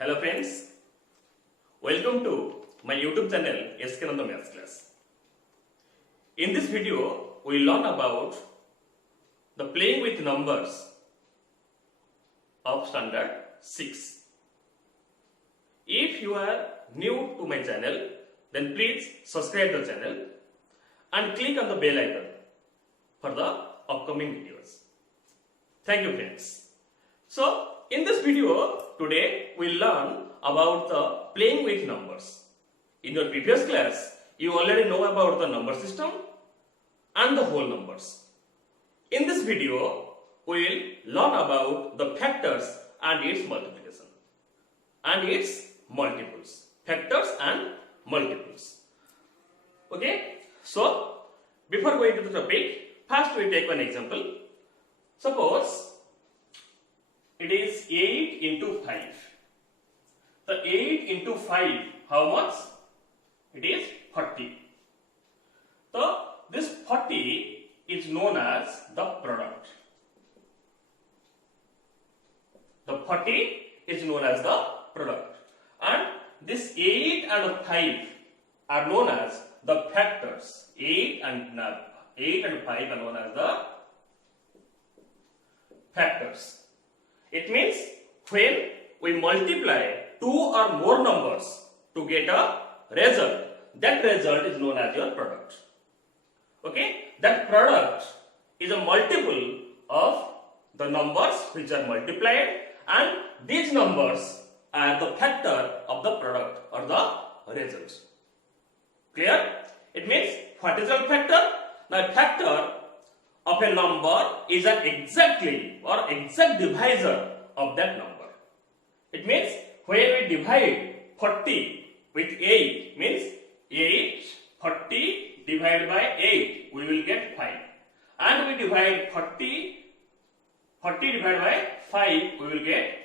Hello friends, welcome to my YouTube channel SK Nanda Maths Class. In this video, we learn about the playing with numbers of standard 6. If you are new to my channel, then please subscribe the channel and click on the bell icon for the upcoming videos. Thank you friends. So in this video, today we learn about the playing with numbers. In your previous class, you already know about the number system and the whole numbers. In this video, we will learn about the factors and its multiplication and its multiples. Factors and multiples. Okay, so before going to the topic, first we take one example. Suppose it is 8 into 5. The 8 into 5, how much? It is 40. So this 40 is known as the product. The 40 is known as the product. And this 8 and 5 are known as the factors. 8 and 5 are known as the factors. It means when we multiply two or more numbers to get a result, that result is known as your product. Okay, that product is a multiple of the numbers which are multiplied, and these numbers are the factor of the product or the result. Clear? It means what is a factor? Now, factor of a number is an exactly or exact divisor of that number. It means when we divide 40 with 8, means 40 divided by 8, we will get 5. And we divide 40 divided by 5, we will get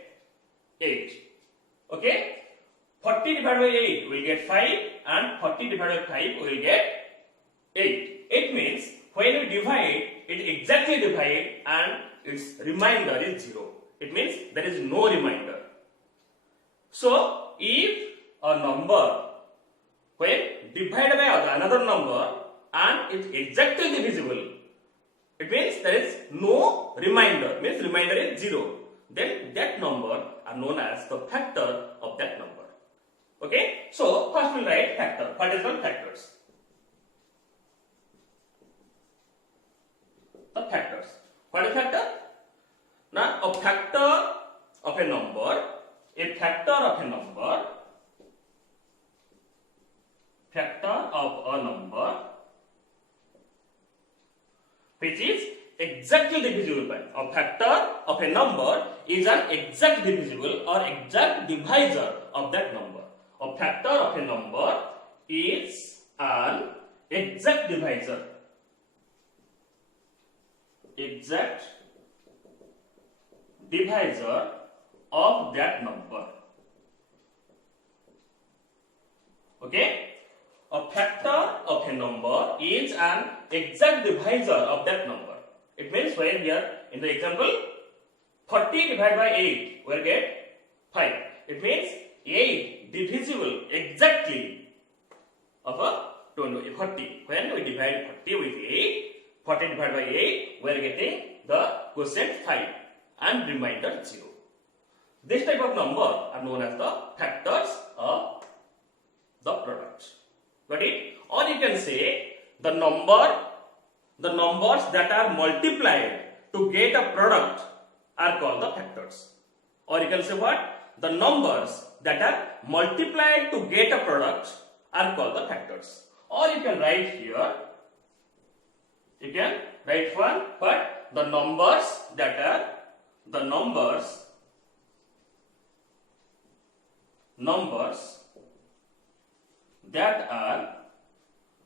8. Okay? 40 divided by 8, we will get 5, and 40 divided by 5, we will get 8. It means when we divide, it exactly divide and its remainder is 0. It means there is no remainder. So, if a number when divided by another number and it's exactly divisible, it means there is no remainder, means remainder is 0. Then that number are known as the factor of that number. Okay? So, first we'll write factor. What is called factors? The factors. What is factor? Now, a factor of a number which is exactly divisible by. A factor of a number is an exact divisible or exact divisor of that number. A factor of a number is an exact divisor. Exact divisor of that number. Okay? A factor of a number is an exact divisor of that number. It means when here in the example 40 divided by 8 we will get 5. It means 8 divisible exactly of a 40. When we divide 40 with 8, 40 divided by 8, we are getting the quotient 5 and remainder 0. This type of number are known as the factors of the product. Got it? Or you can say the numbers that are multiplied to get a product are called the factors. Or you can say what? The numbers that are multiplied to get a product are called the factors. Or you can write here, you can write one, but the numbers that are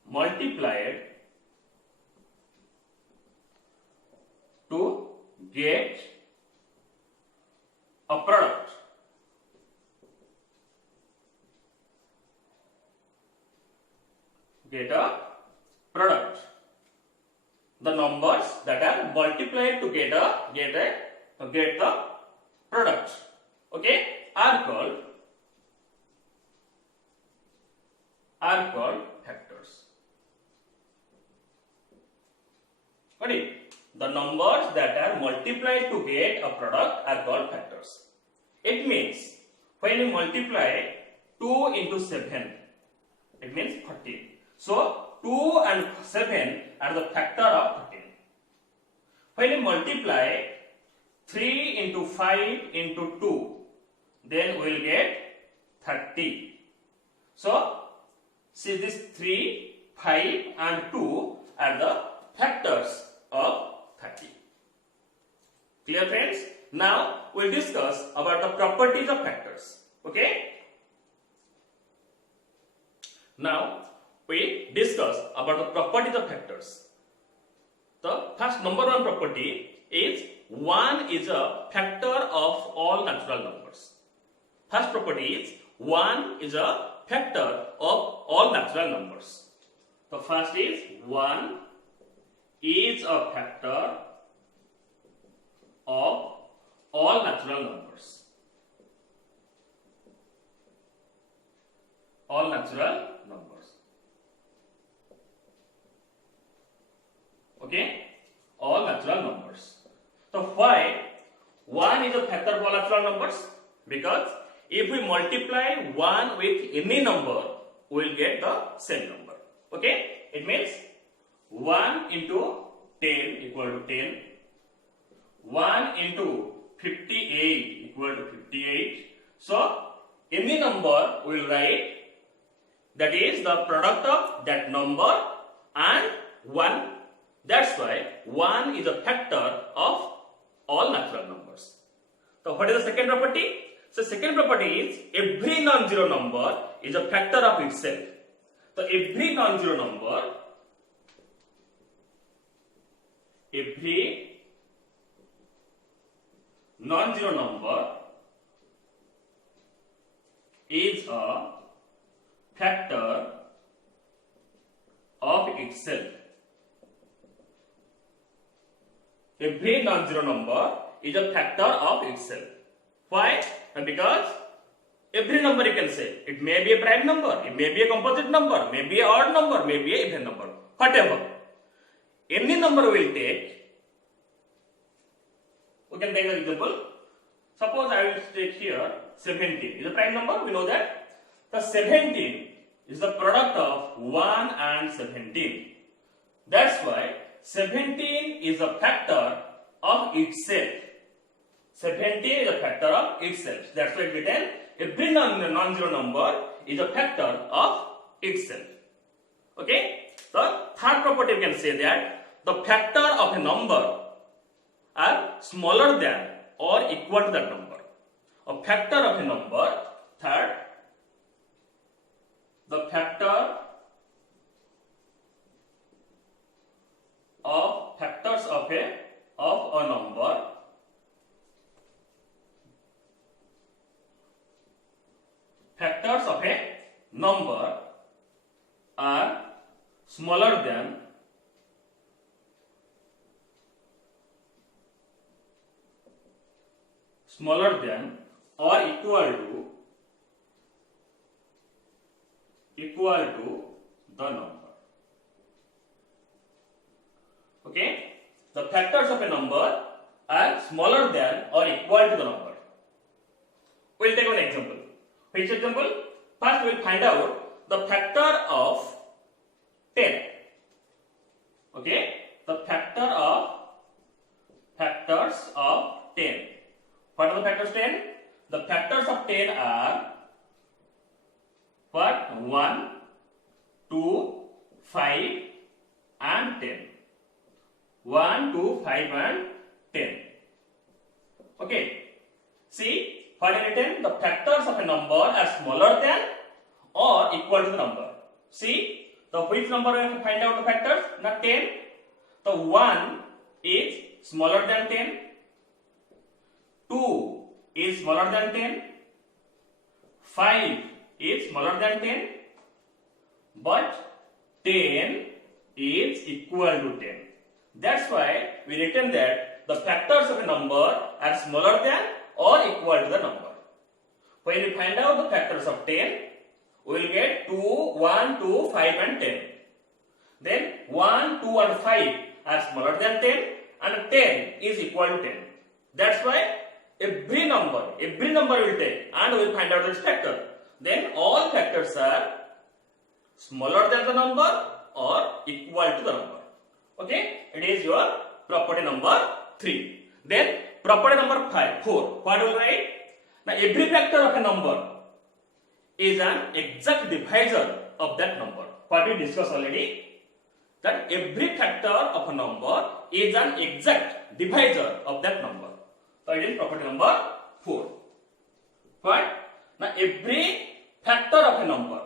multiplied to get a product the numbers that are multiplied to get the product, okay, are called multiply to get a product are called factors. It means when you multiply 2 into 7, it means 13. So 2 and 7 are the factor of 13. When you multiply 3 into 5 into 2, then we will get 30. So see, this 3, 5 and 2 are the factors of 30. Clear, friends? Now we will discuss about the properties of factors. Okay? Now we discuss about the properties of factors. The first number one property is 1 is a factor of all natural numbers. First property is 1 is a factor of all natural numbers. The first is 1 is a factor of all natural numbers. All natural numbers. Okay? All natural numbers. So why 1 is a factor of all natural numbers? Because if we multiply 1 with any number, we will get the same number. Okay? It means 1 into 10 equal to 10. 1 into 58 equal to 58. So any number we will write that is the product of that number and 1. That's why 1 is a factor of all natural numbers. So what is the second property? So second property is every non-zero number is a factor of itself. So every non-zero number is a factor of itself. Every non-zero number is a factor of itself. Why? Because every number you can say, it may be a prime number, it may be a composite number, may be an odd number, may be an even number, whatever. Any number we will take, we can take an example. Suppose I will take here 17 is a prime number, we know that. The 17 is the product of 1 and 17. That's why 17 is a factor of itself. 17 is a factor of itself. That's why written every non-zero number is a factor of itself. Okay? The third property we can say that the factor of a number are smaller than or equal to that number. A factor of a number, third, the factor of factors of a number are smaller than or equal to the number. Okay? The factors of a number are smaller than or equal to the number. We will take one example. Which example? First we will find out the factor of 10. Okay? The factors of 10. What are the factors of 10? The factors of 10 are what? 1, 2, 5 and 10. 1, 2, 5 and 10. Okay. See, what is written? The factors of a number are smaller than or equal to the number. See, the which number we have to find out the factors? Not 10. The 1 is smaller than 10. 2 is smaller than 10. 5 is smaller than 10. But 10 is equal to 10. That's why we written that the factors of a number are smaller than or equal to the number. When we find out the factors of 10, we will get 2, 1, 2, 5 and 10. Then 1, 2 and 5 are smaller than 10 and 10 is equal to 10. That's why every number will take and we will find out its factor. Then all factors are smaller than the number or equal to the number. Okay, it is your property number 3. Then property number 4. What will write? Now every factor of a number is an exact divisor of that number. What we discussed already, that every factor of a number is an exact divisor of that number. So it is property number 4. What? Now every factor of a number,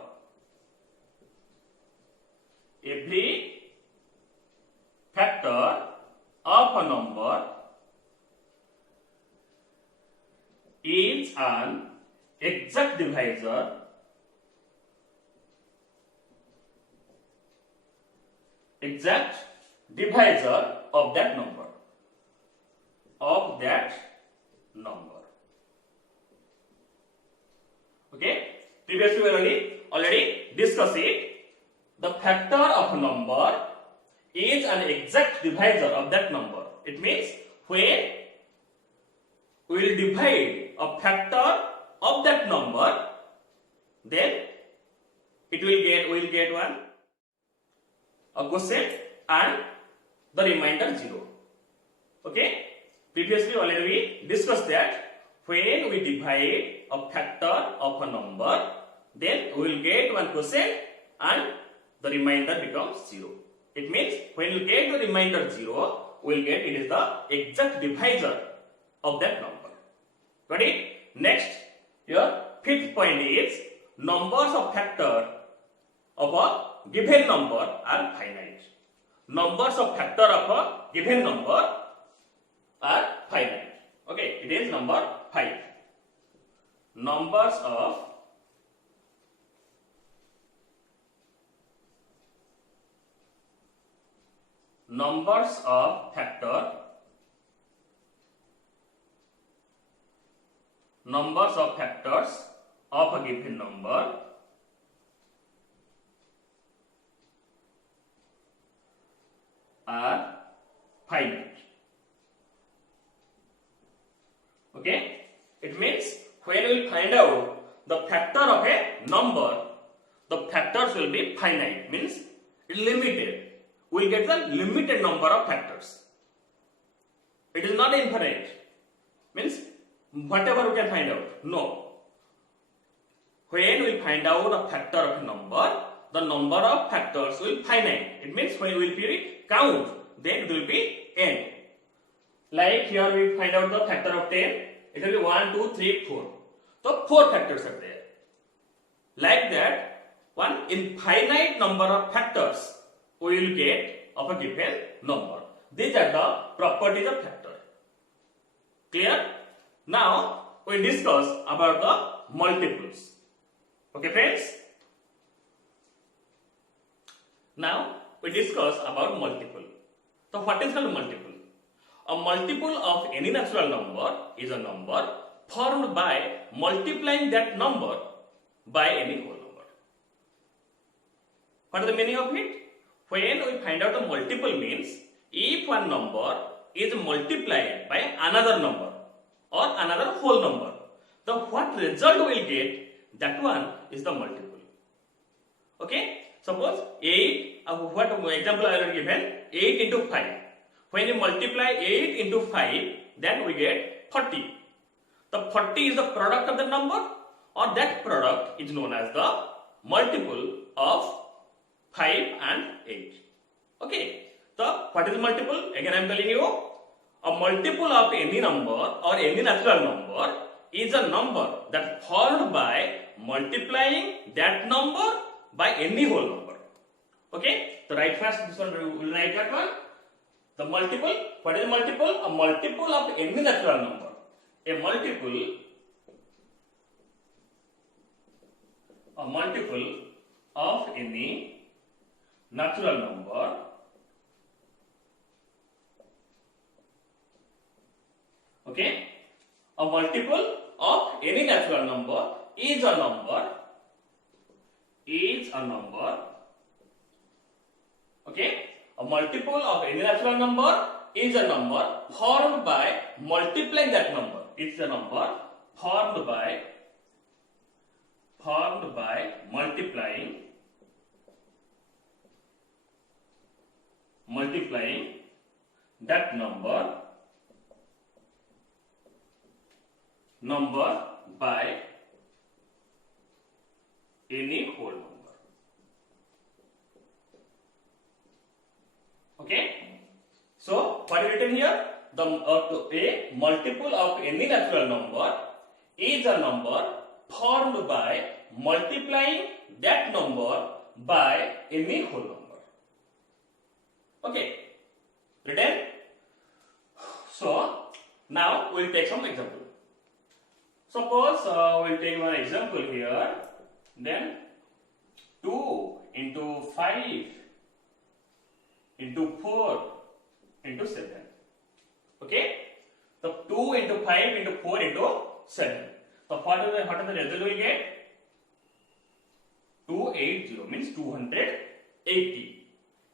every factor of a number is an exact divisor of that number. Okay, previously we already discussed it. The factor of a number is an exact divisor of that number. It means when we will divide a factor of that number, then we will get a quotient and the remainder 0. Okay, previously already we discussed that when we divide a factor of a number, then we will get one quotient and the remainder becomes 0. It means when you get the remainder 0, we will get it is the exact divisor of that number. Got it? Next, your 5th point is numbers of factor of a given number are finite. Numbers of factor of a given number are finite. Okay, it is number 5. Numbers of factor numbers of factors of a given number are finite. Okay, it means when we find out the factor of a number, the factors will be finite, means limited. We will get the limited number of factors. It is not infinite, means whatever we can find out. No. When we find out a factor of a number, the number of factors will be finite. It means when we will count, then it will be n. Like here we find out the factor of 10, it will be 1, 2, 3, 4. So 4 factors are there. Like that, one infinite number of factors we will get of a given number. These are the properties of factor. Clear? Now we discuss about the multiples. Okay friends? Now we discuss about multiple. So what is called multiple? A multiple of any natural number is a number formed by multiplying that number by any whole number. What is the meaning of it? When we find out the multiple means if one number is multiplied by another number or another whole number, the what result we will get, that one is the multiple. Okay? Suppose 8, what example I already given, 8 into 5. When you multiply 8 into 5, then we get 40. The 40 is the product of the number, or that product is known as the multiple of 5 and 8. Okay. So what is multiple? Again I am telling you, a multiple of any number or any natural number is a number that formed by multiplying that number by any whole number. Okay. So write first this one, we will write that one. The multiple, what is a multiple? A multiple of any natural number. A multiple of any natural number okay, a multiple of any natural number is a number okay, a multiple of any natural number is a number formed by multiplying that number. It's a number formed by multiplying that number by any whole number. Okay. So what is written here? A multiple of any natural number is a number formed by multiplying that number by any whole number. Okay. Written? So now we will take some example. Suppose we will take one example here. Then 2 into 5 into 4 into 7. Okay? So 2 into 5 into 4 into 7. So what is the result we get? 280 means 280.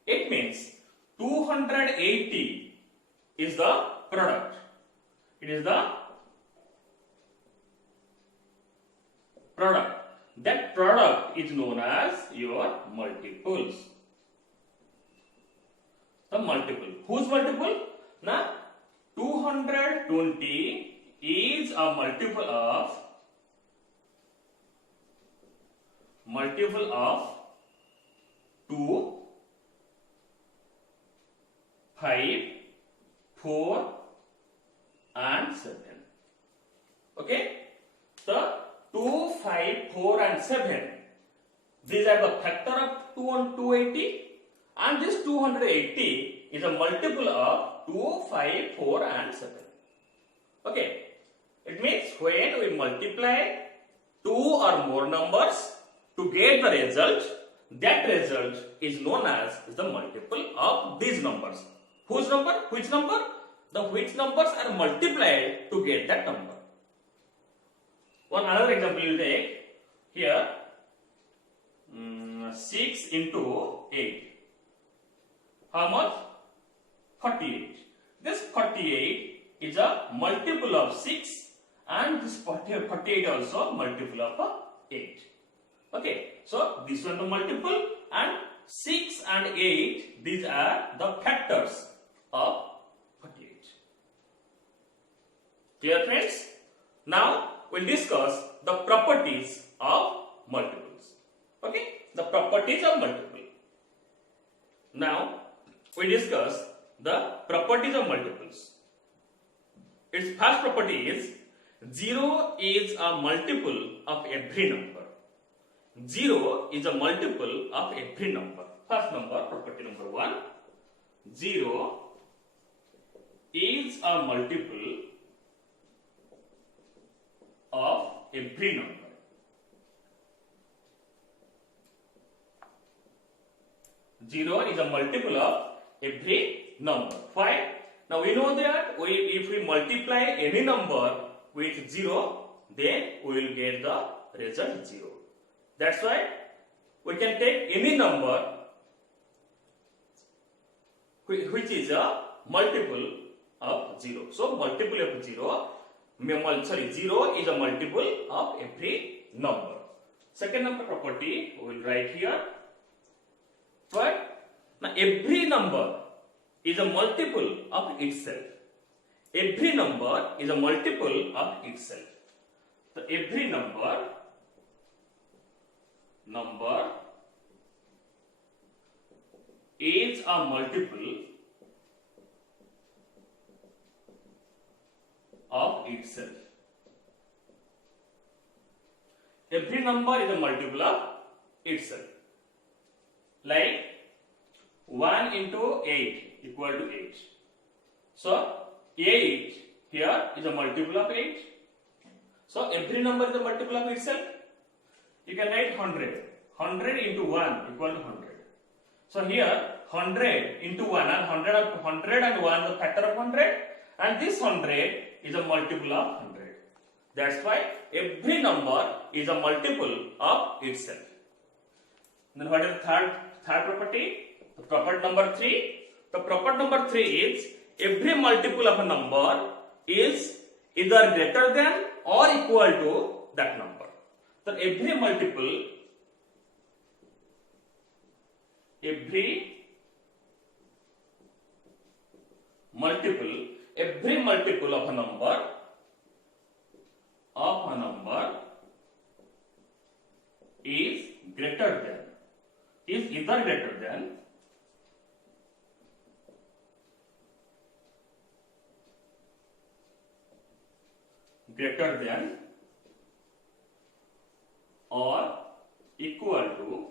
It means 280 is the product. It is the product. That product is known as your multiples. The multiple. Whose multiple? Now 220 is a multiple of 2, 5, 4 and 7. Okay? So 2, 5, 4 and 7. These are the factor of 2 and 280, and this 280 is a multiple of 2, 5, 4 and 7. Okay. It means when we multiply 2 or more numbers to get the result, that result is known as the multiple of these numbers. Whose number? Which number? The which numbers are multiplied to get that number. One another example you take here, 6 into 8. How much? 48. This 48 is a multiple of 6 and this 48 also multiple of 8. Okay, so this one the multiple and 6 and 8, these are the factors of 48. Clear friends? Now we'll discuss the properties of multiples. Okay, the properties of multiple. Now we discuss the properties of multiples. Its first property is 0 is a multiple of every number. 0 is a multiple of every number. First number, property number 1. 0 is a multiple of every number. Zero is a multiple of every number. Why? Now we know that if we multiply any number with 0, then we will get the result 0. That's why we can take any number which is a multiple of 0. So multiple of 0. 0 is a multiple of every number. Second number property we will write here. But now every number is a multiple of itself. Every number is a multiple of itself. So every number is a multiple of itself. Every number is a multiple of itself. Like 1 into 8 equal to 8. So 8 here is a multiple of 8. So every number is a multiple of itself. You can write 100. 100 into 1 equal to 100. So here 100 into 1 and 100 and 1 is a factor of 100, and this 100 is a multiple of 100. That's why every number is a multiple of itself. Then what is the third property? The property number 3. The property number 3 is every multiple of a number is either greater than or equal to that number. So every multiple of a number is either greater than or equal to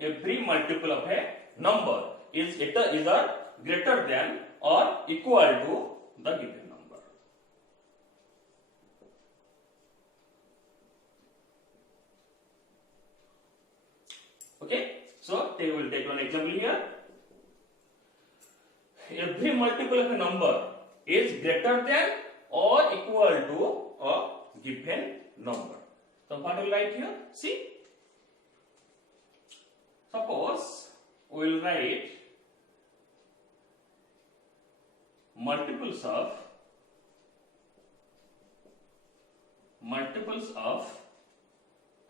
every multiple of a number is either greater than or equal to the given number. Okay, so we will take one example here. Every multiple of a number is greater than or equal to a given number. So what will write here? See, suppose we will write multiples of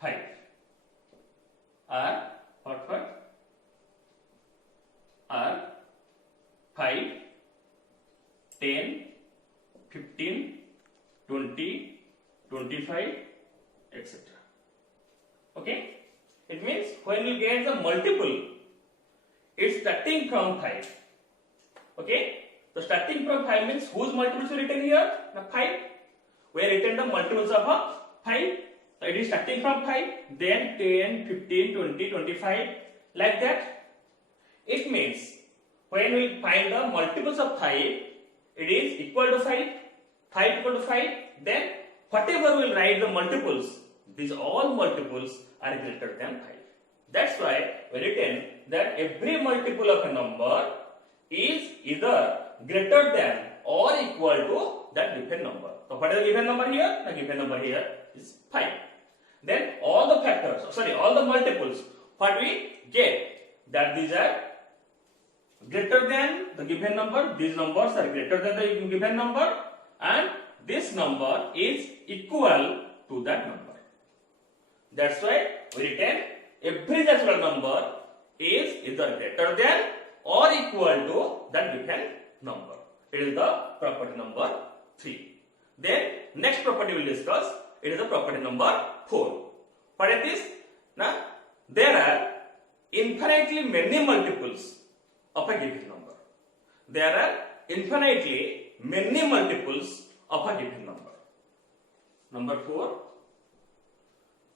5 are what? Are 5, 10, 15, 20, 25, etc. Okay? It means when you get the multiple, it's starting from 5. Okay? So starting from 5 means whose multiples we written here? The 5. We have written the multiples of 5. So it is starting from 5, then 10, 15, 20, 25, like that. It means when we find the multiples of 5, it is equal to 5, 5 equal to 5, then whatever we will write the multiples, these all multiples are greater than 5. That's why we written that every multiple of a number is either greater than or equal to that given number. So what is the given number here? The given number here is 5. Then all the multiples, what we get, that these are greater than the given number, these numbers are greater than the given number, and this number is equal to that number. That's why we written every natural number is either greater than or equal to that given number. It is the property number 3. Then next property we will discuss. It is the property number 4. What is this? Now there are infinitely many multiples of a given number. There are infinitely many multiples of a given number. Number 4.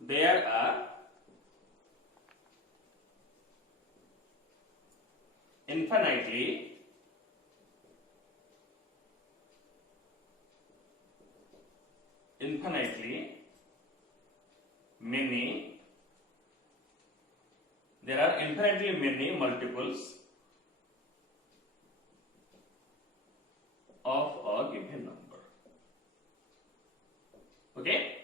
There are infinitely many multiples of a given number. Okay?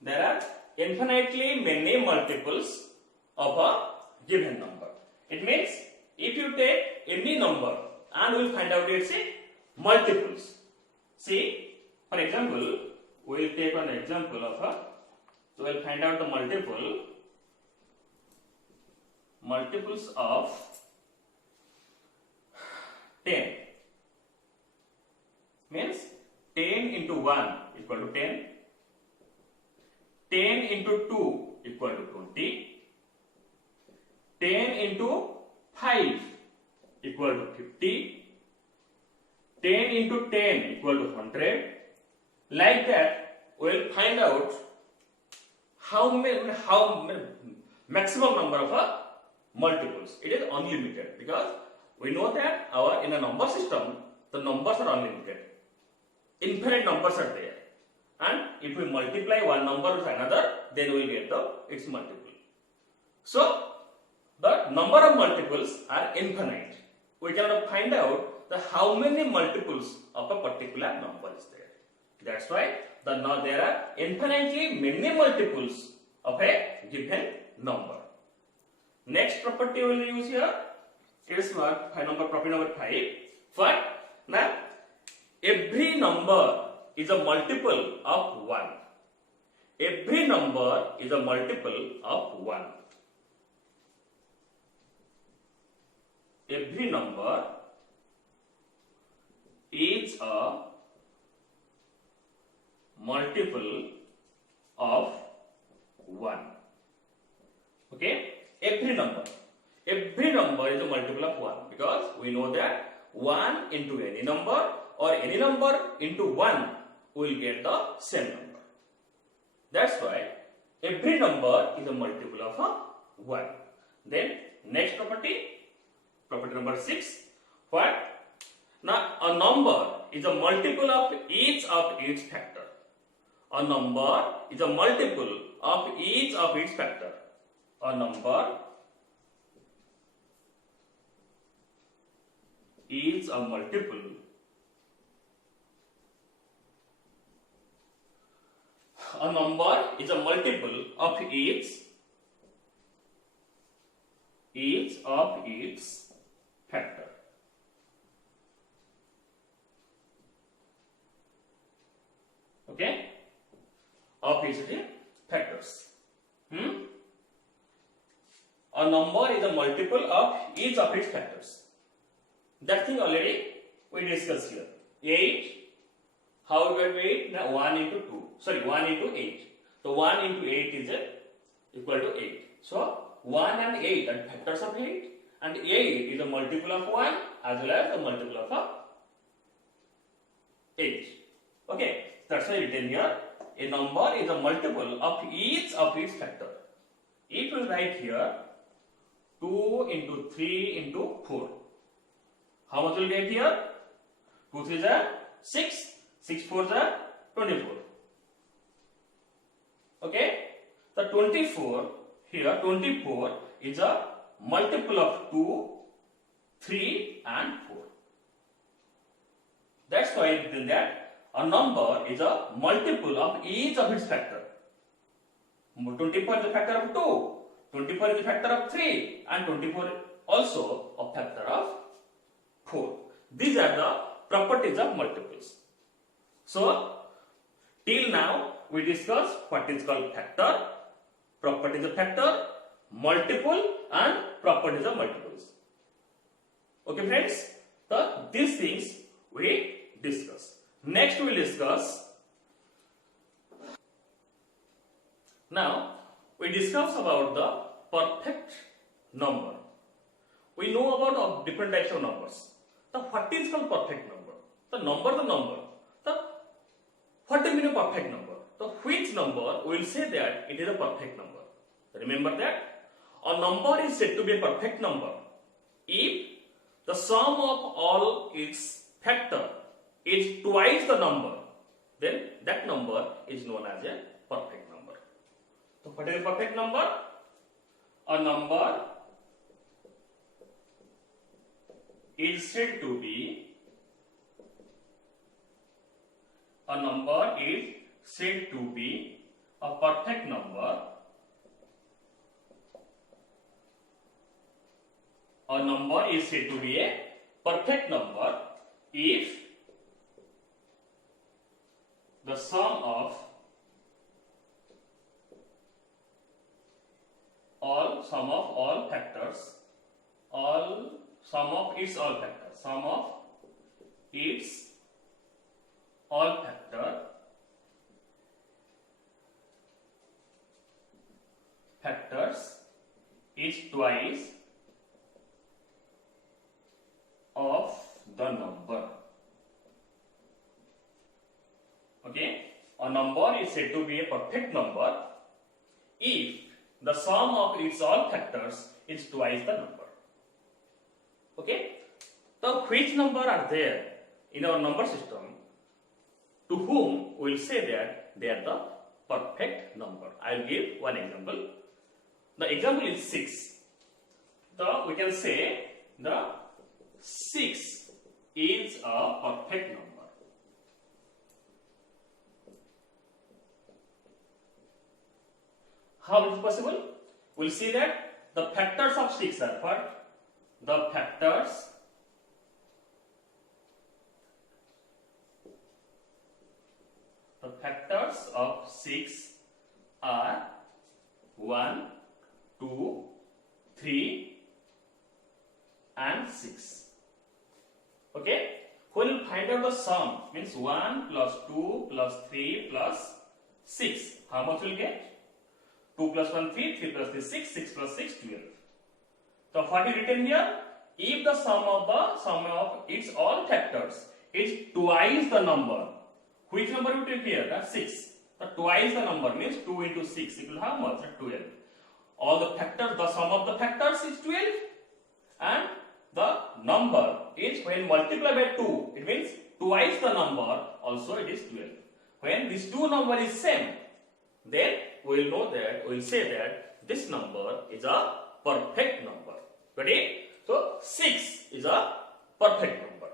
There are infinitely many multiples of a given number. It means if you take any number and we will find out its multiples. See, for example, we will take an example of so we will find out the multiples of 10. Means 10 into 1 equal to 10, 10 into 2 equal to 20, 10 into 5 equal to 50, 10 into 10 equal to 100. Like that, we will find out how many maximum number of multiples. It is unlimited because we know that in a number system the numbers are unlimited. Infinite numbers are there, and if we multiply one number with another, then we will get its multiple. So the number of multiples are infinite. We cannot find out how many multiples of a particular number is there. That's why there are infinitely many multiples of a given number. Next property we will use here. It's what? Property number 5. What? Now, every number is a multiple of 1. Every number is a multiple of 1. Every number is a multiple of 1. Okay? Every number is a multiple of 1 because we know that 1 into any number or any number into 1 will get the same number. That's why every number is a multiple of 1. Then next property number 6. What? Now a number is a multiple of each factor. A number is a multiple of each of its factor. A number is a multiple of each of its factor. Okay? Of its factors. A number is a multiple of each of its factors. That thing already we discussed here. 8, how we get 8? Now 1 into 2. Sorry, 1 into 8. So 1 into 8 is equal to 8. So 1 and 8 are factors of 8. And 8 is a multiple of 1 as well as a multiple of 8. Okay, that's why written here. A number is a multiple of each of its factor. If we write here 2 into 3 into 4. How much will get here? 2 3 is 6, 6 4 is 24. Okay? The 24 here, 24 is a multiple of 2, 3 and 4. That's why written that a number is a multiple of each of its factor. 24 is a factor of 2, 24 is a factor of 3 and 24 also a factor of 4. These are the properties of multiples. So, till now we discussed what is called factor, properties of factor, multiple and properties of multiples. Okay friends, so these things we discuss. Next we will discuss. Now we discuss about the perfect number. We know about different types of numbers. The what is called perfect number? The number. The what do you mean a perfect number? The which number we will say that it is a perfect number. Remember that a number is said to be a perfect number if the sum of all its factor is twice the number. Then that number is known as a perfect number. So what is a perfect number? A number is said to be a perfect number. A number is said to be a perfect number if the sum of all factors, sum of its all factors is twice of the number. Okay, a number is said to be a perfect number if the sum of its all factors is twice the number. Okay, so which number are there in our number system to whom we will say that they are the perfect number? I will give one example. The example is 6. So we can say the 6 is a perfect number. How is it possible? We will see that the factors of 6 are what? the factors of 6 are 1, 2, 3 and 6. Okay? When you find out the sum, means 1 plus 2 plus 3 plus 6, how much will you get? 2 plus 1, 3, 3 plus 3, 6, 6 plus 6, 12. So what is written here? If the sum of its all factors is twice the number, which number you take here? That's 6. So twice the number means 2 into 6 equal how much? 12. All the factors, the sum of the factors is 12, and the number is when multiplied by 2, it means twice the number, also it is 12. When these two number is same, then we will know that, we will say that this number is a perfect number. Ready? So 6 is a perfect number.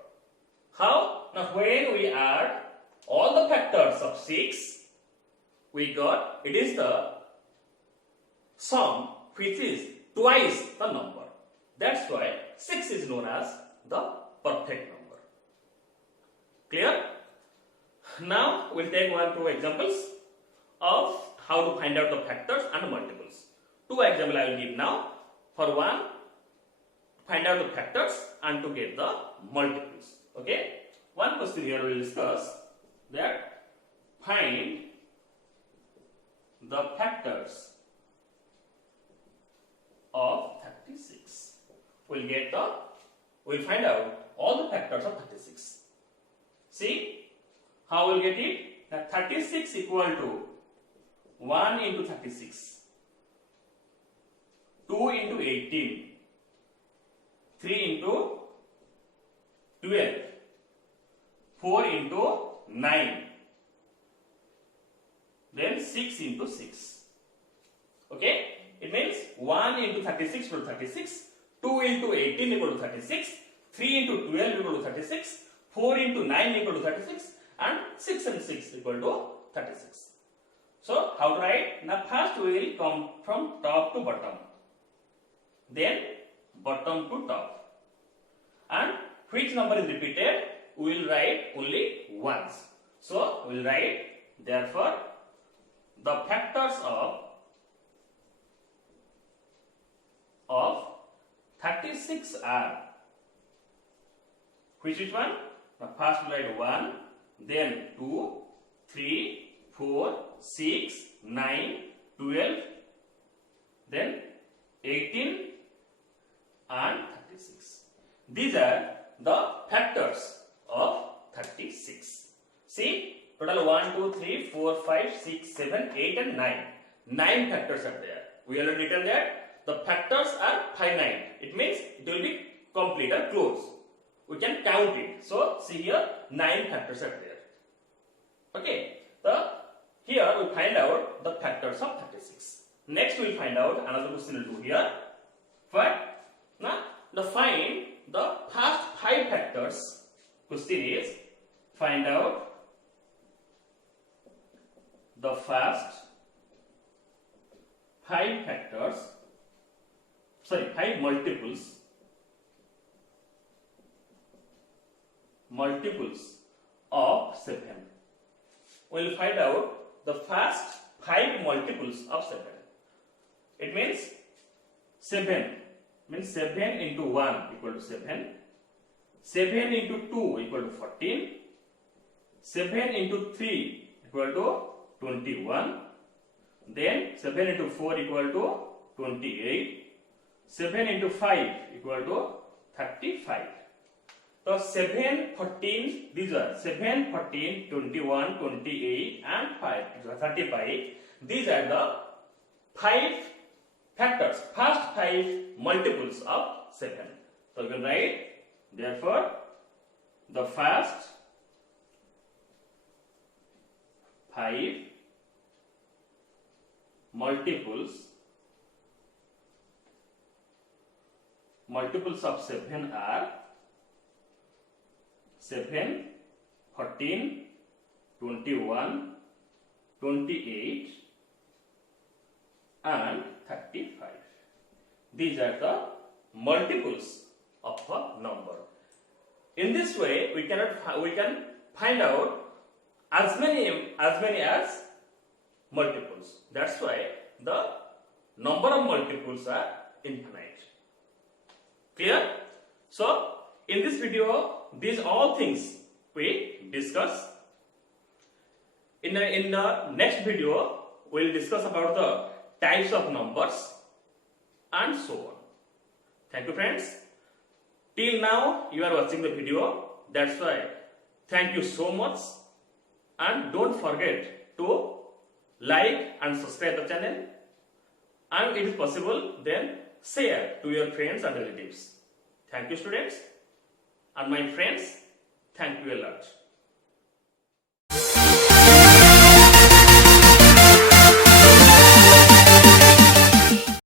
How? Now when we add all the factors of 6, we got, it is the sum which is twice the number. That's why 6 is known as the perfect number. Clear? Now we'll take 2 examples of how to find out the factors and multiples. 2 examples I will give now. For one, find out the factors and to get the multiples. Okay? One question here we will discuss that find the factors of 36. We'll find out all the factors of 36. See how we'll get it? That 36 equal to 1 into 36, 2 into 18, 3 into 12, 4 into 9, then 6 into 6. Okay? It means 1 into 36 equal to 36, 2 into 18 equal to 36, 3 into 12 equal to 36, 4 into 9 equal to 36, and 6 and 6 equal to 36. So, how to write? Now, first we will come from top to bottom, then bottom to top, and which number is repeated, we will write only once. So, we will write, therefore, the factors of 36 are, which is one? Now, first we write 1, then 2, 3, 4, 6, 9, 12, then 18 and 36. These are the factors of 36. See, total 1, 2, 3, 4, 5, 6, 7, 8 and 9. 9 factors are there. We already written that the factors are finite. It means it will be complete or close. We can count it. So, see here 9 factors are there. Okay. Here we find out the factors of 36. Next we will find out another question we will do here. But now find the first 5 factors. Question is find out the first 5 factors. 5 multiples of 7. We will find out the first 5 multiples of 7. It means 7 means 7 into 1 equal to 7, 7 into 2 equal to 14, 7 into 3 equal to 21, then 7 into 4 equal to 28, 7 into 5 equal to 35. So 7, 14, these are 7, 14, 21, 28 and 5, 35. These are the 5 factors, first 5 multiples of 7. So you can write, therefore, the first 5 multiples of 7 are 7, 14, 21, 28 and 35. These are the multiples of a number. In this way, we can find out as many as multiples. That's why the number of multiples are infinite. Clear? So, in this video, these all things we discuss. In the next video, we will discuss about the types of numbers and so on. Thank you, friends. Till now, you are watching the video. That's why, thank you so much. And don't forget to like and subscribe the channel. And if possible, then share to your friends and relatives. Thank you, students. And my friends, thank you a lot.